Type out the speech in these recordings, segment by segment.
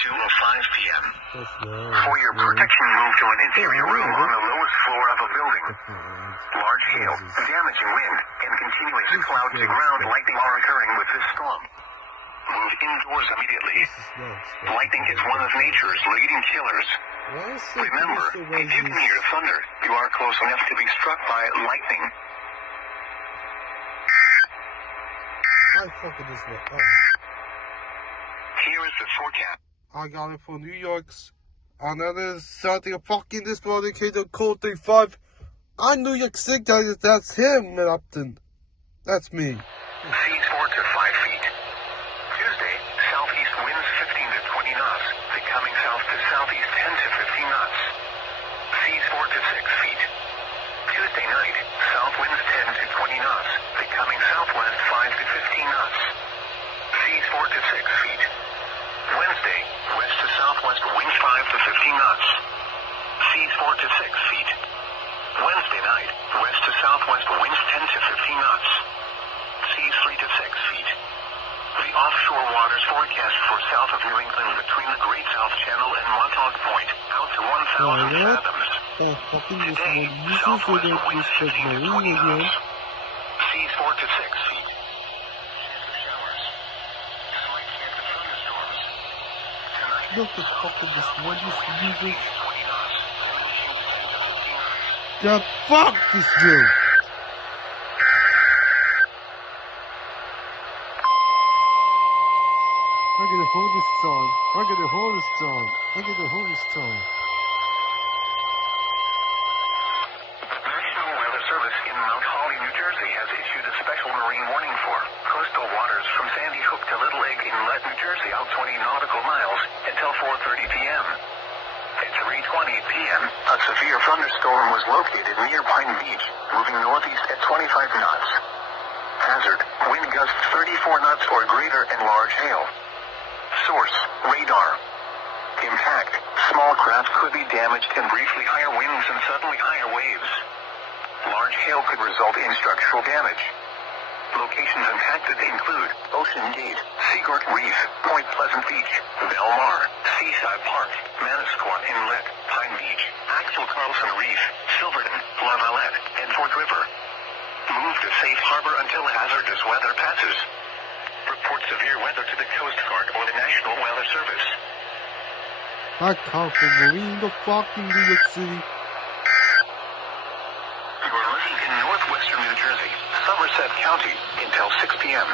2:05 p.m. For your protection, move to an interior room on the lowest floor of a building. Large hail, damaging wind, and continuing cloud-to-ground lightning are occurring with this storm. Move indoors immediately. Lightning is one of nature's leading killers. Remember, if you can hear thunder, you are close enough to be struck by lightning. Here is the forecast. I got it for New York's. Another something fucking this morning came to code 35. I'm New York City, guys. That's him, Upton. That's me. Seas 4 to 5 feet. Tuesday, southeast winds 15 to 20 knots. Becoming south to southeast 10 to 15 knots. Seas 4 to 6 feet. Tuesday night, south winds 10 to 20 knots. Becoming southwest 5 to 15 knots. Seas 4 to 6 feet. Wednesday, west to southwest winds 5 to 15 knots. Seas 4 to 6 feet. Wednesday night, west to southwest winds 10 to 15 knots. Seas 3 to 6 feet. The offshore waters forecast for south of New England between the Great South Channel and Montauk Point out to 1,000 fathoms. Today, southwest winds 15 to 20 knots. Seas 4 to 6 feet. Showers. Slight chance of thunderstorms. Tonight, Look at fucking this one, this music. 20 knots, diminishing to 10 to 15 knots. The fuck this dude. I'm gonna hold this song. I'm gonna hold this song. I'm gonna hold this song. National Weather Service in Mount Holly, New Jersey has issued a special marine warning for coastal waters from Sandy Hook to Little Egg Inlet, New Jersey, out 20 nautical miles until 4:30 p.m. At 3:20 p.m., a severe thunderstorm was located near Pine Beach, moving northeast at 25 knots. Hazard, wind gusts 34 knots or greater and large hail. Source, radar. Impact, small craft could be damaged and briefly higher winds and suddenly higher waves. Large hail could result in structural damage. Locations impacted include Ocean Gate, Seagirt Reef, Point Pleasant Beach, Belmar, Seaside Park, Manasquan Inlet, Pine Beach, Axel Carlson Reef, Silverton, La Valette, and Fort River. Move to safe harbor until hazardous weather passes. Report severe weather to the Coast Guard or the National Weather Service. I come from Marine, the fucking New York City. You are living in northwestern New Jersey, Somerset County, until 6 p.m.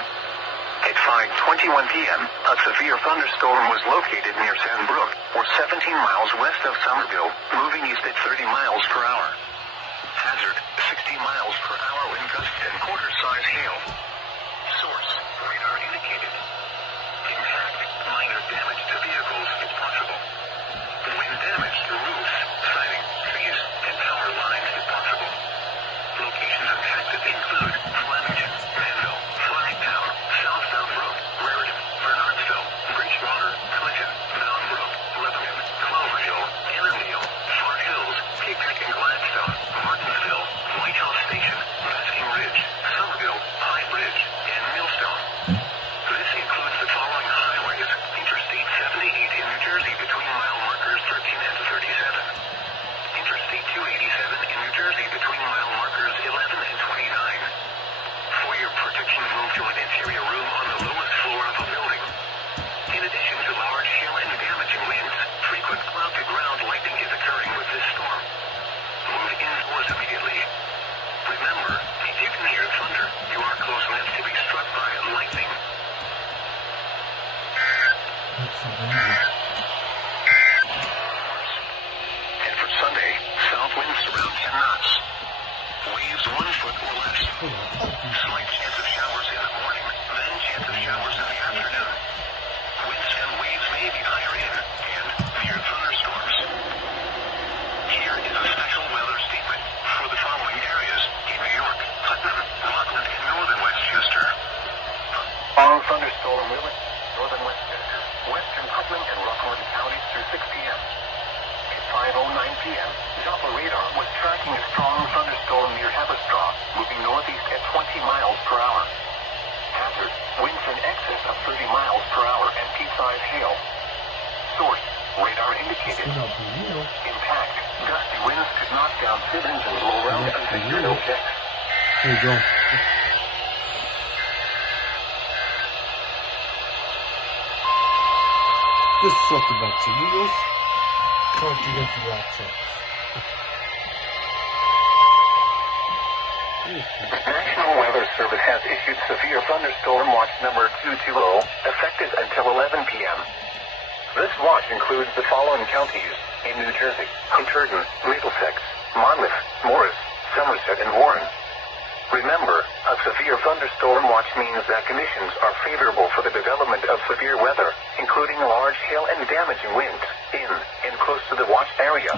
At 5:21 p.m., a severe thunderstorm was located near Sandbrook, or 17 miles west of Somerville, moving east at 30 miles per hour. Hazard, 60 miles per hour wind gusts and quarter-size hail. Source, radar indicated. Impact, minor damage to vehicles is possible. Wind damage to roofs, siding, trees, and power lines is possible. Locations impacted include Flemington, Manville, Flagtown, South Brook, Raritan, Bernardsville, Bridgewater, Clinton, Mountain Brook, Lebanon, Clover Hill, Annandale, Fort Hills, Peacock and Gladstone, Martinsville, White House Station, Basking Ridge, Somerville, High Bridge, and Millstone. This includes the following highways: Interstate 70 Radar indicated. Impact. Gusty winds could knock down civilians and blow around unsecured objects. There you go. Just talk about some wheels. Talking into laptops. National Weather Service has issued severe thunderstorm watch number 220, effective until 11 p.m. This watch includes the following counties in New Jersey: Hunterdon, Middlesex, Monmouth, Morris, Somerset, and Warren. Remember, a severe thunderstorm watch means that conditions are favorable for the development of severe weather, including large hail and damaging winds in and close to the watch area.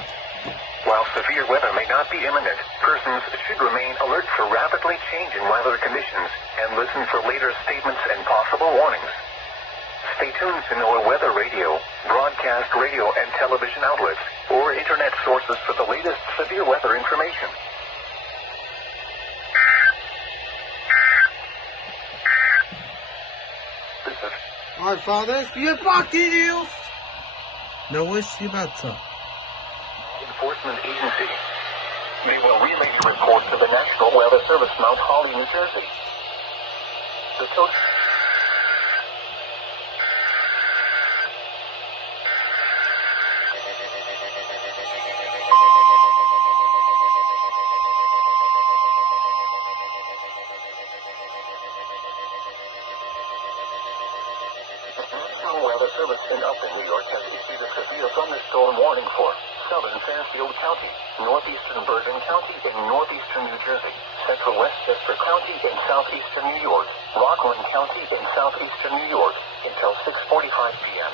While severe weather may not be imminent, persons should remain alert for rapidly changing weather conditions and listen for later statements and possible warnings. Stay tuned to NOAA weather radio, broadcast radio and television outlets, or internet sources for the latest severe weather information. My father, you fucking heels! No wish you better. Enforcement agency. They will relay your report to the National Weather Service, Mount Holly, New Jersey. The total... National Weather Service in Upton, New York has issued a severe thunderstorm warning for southern Fairfield County, northeastern Bergen County, and northeastern New Jersey, central Westchester County, and southeastern New York, Rockland County, and southeastern New York, until 6:45 p.m.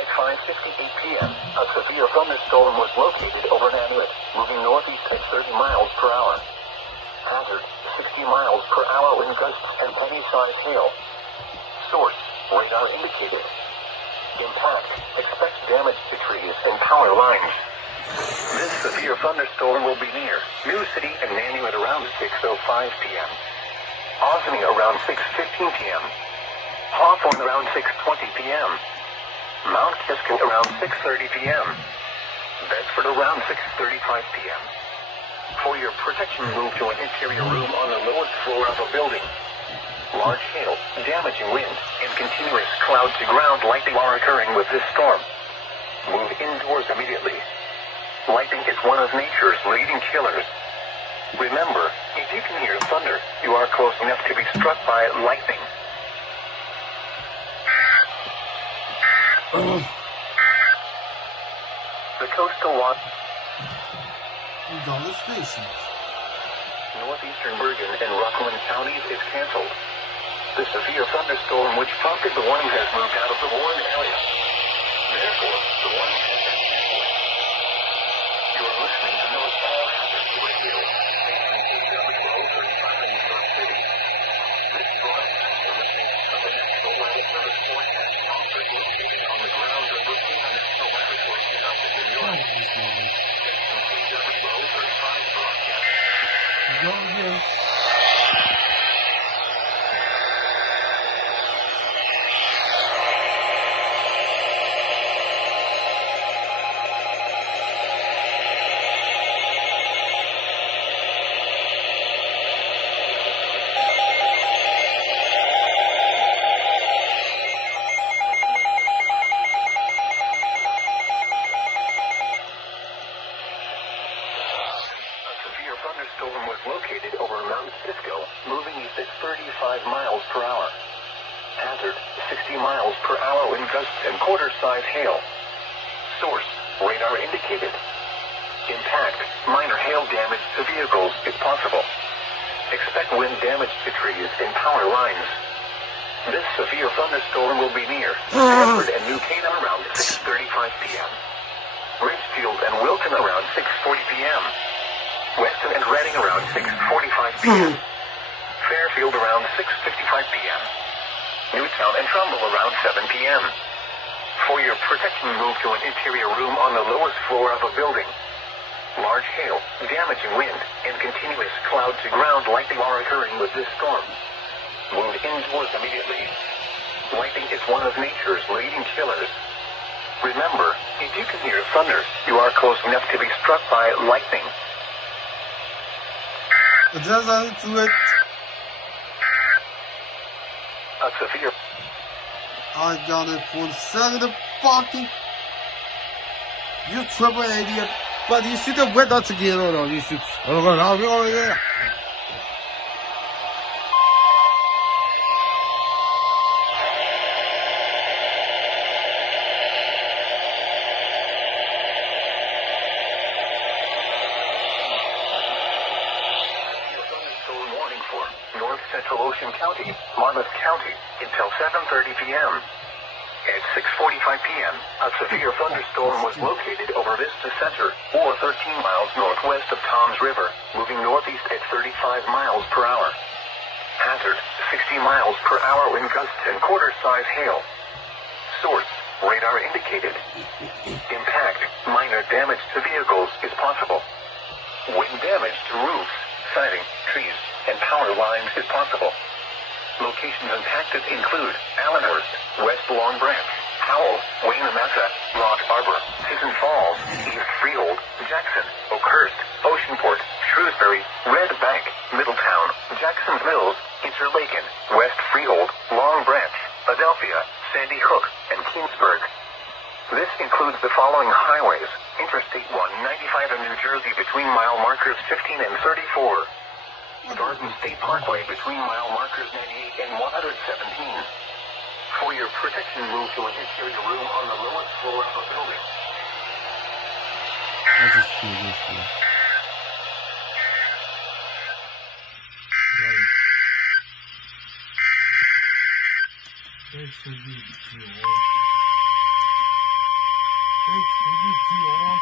At 5:58 p.m., a severe thunderstorm was located over an amulet, moving northeast at 30 miles per hour. Hazard, 60 miles per hour wind gusts and penny-sized hail. Source, radar indicated. Impact, expect damage to trees and power lines. This severe thunderstorm will be near New City and Nanuet around 6:05 p.m. Osney around 6:15 p.m. Hawthorne around 6:20 p.m. Mount Kisco around 6:30 p.m. Bedford around 6:35 p.m. For your protection, move to an interior room on the lowest floor of a building. Large hail, damaging wind, and continuous cloud-to-ground lightning are occurring with this storm. Move indoors immediately. Lightning is one of nature's leading killers. Remember, if you can hear thunder, you are close enough to be struck by lightning. The coastal watch. Dollar stations. Northeastern Bergen and Rockland counties is canceled. The severe thunderstorm which prompted the warning has moved out of the Warren area. Therefore, the warning has been canceled. You are listening to North All Hazards Radio, station KWO 35 in New York City. This broadcast is listening to the National Weather Service forecast conference located on the grounds of the National Laboratory in Upton, New York. Station KWO 35 broadcast. Go again. Thunderstorm was located over Mount Kisco, moving east at 35 miles per hour. Hazard, 60 miles per hour wind gusts and quarter-size hail. Source, radar indicated. Impact, minor hail damage to vehicles if possible. Expect wind damage to trees and power lines. This severe thunderstorm will be near Stanford and New Canaan around 6:35 p.m. Ridgefield and Wilton around 6:40 p.m. Weston and Reading around 6:45 p.m. Fairfield around 6:55 p.m. Newtown and Trumbull around 7 p.m. For your protection, move to an interior room on the lowest floor of a building. Large hail, damaging wind, and continuous cloud-to-ground lightning are occurring with this storm. Move indoors immediately. Lightning is one of nature's leading killers. Remember, If you can hear thunder, you are close enough to be struck by lightning. It does to it. A severe... I got it for a second. Fucking. You triple idiot. But you see the weather again, or no? You should. Oh, yeah. North Central Ocean County, Monmouth County, until 7:30 p.m. At 6:45 p.m., a severe thunderstorm was located over Vista Center, or 13 miles northwest of Toms River, moving northeast at 35 miles per hour. Hazard, 60 miles per hour wind gusts and quarter-size hail. Source, radar indicated. Impact, minor damage to vehicles is possible. Wind damage to roofs, siding, trees, and power lines is possible. Locations impacted include Allenhurst, West Long Branch, Howell, Wainamassa, Rock Arbor, Hidden Falls, East Freehold, Jackson, Oakhurst, Oceanport, Shrewsbury, Red Bank, Middletown, Jackson's Mills, Interlaken, West Freehold, Long Branch, Adelphia, Sandy Hook, and Kingsburg. This includes the following highways: Interstate 195 in New Jersey between mile markers 15 and 34. Garden State Parkway between mile markers 98 and 117. For your protection, move to an interior room on the lowest floor of a building. I'll just do this one. Thanks for you, T.O. Thanks for you, T.O.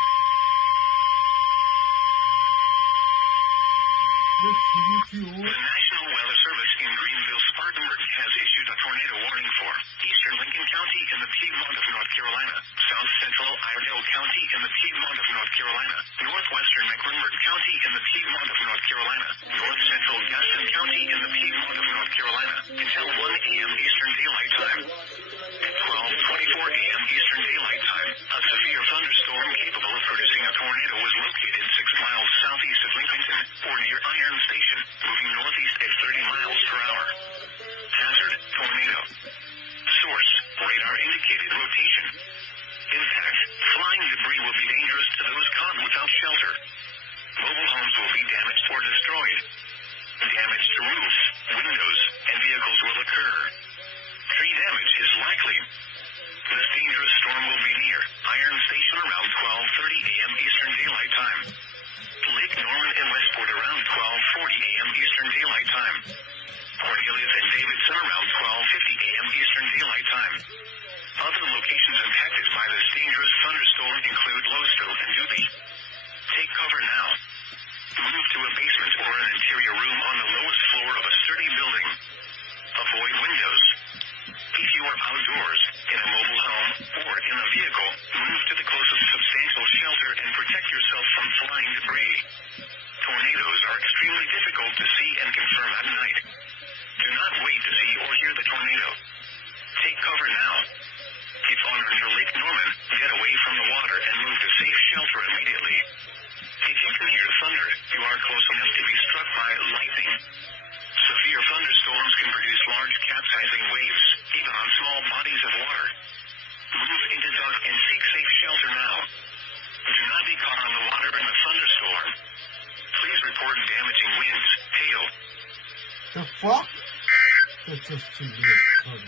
The National Weather Service in Greenville, Spartanburg has issued a tornado warning for eastern Lincoln County in the Piedmont of North Carolina, south central Iredell County in the Piedmont of North Carolina, northwestern Mecklenburg County in the Piedmont of North Carolina, north central Gaston County in the Piedmont of North Carolina, until 1 a.m. Eastern Daylight Time. At 12:24 a.m. Eastern Daylight Time, a severe thunderstorm capable of producing a tornado was located 6 miles southeast of Lincolnton, or near Iron Station, moving northeast at 30 miles per hour. Hazard, tornado. Source, radar indicated rotation. Impact, flying debris will be dangerous to those caught without shelter. Mobile homes will be damaged or destroyed. Damage to roofs, windows, and vehicles will occur. Tree damage is likely. This dangerous storm will be near Iron Station around 12:30 a.m. Eastern Daylight Time. Lake Norman and Westport around 12:40 a.m. Eastern Daylight Time. Cornelius and Davidson around 12:50 a.m. Eastern Daylight Time. Other locations impacted by this dangerous thunderstorm include Lowstow and Doobie. Take cover now. Move to a basement or an interior room on the lowest floor of a sturdy building. Avoid windows. If you are outdoors, in a mobile home, or in a vehicle, move to the closest substantial shelter and protect yourself from flying debris. Tornadoes are extremely difficult to see and confirm at night. Do not wait to see or hear the tornado. Take cover now. If on or near Lake Norman, get away from the water and move to safe shelter immediately. If you can hear thunder, you are close enough to be struck by lightning. Severe thunderstorms can produce large capsizing waves, even on small bodies of water. Move into dock and seek safe shelter now. Do not be caught on the water in a thunderstorm. Please report damaging winds, hail. The fuck? That's just too weird.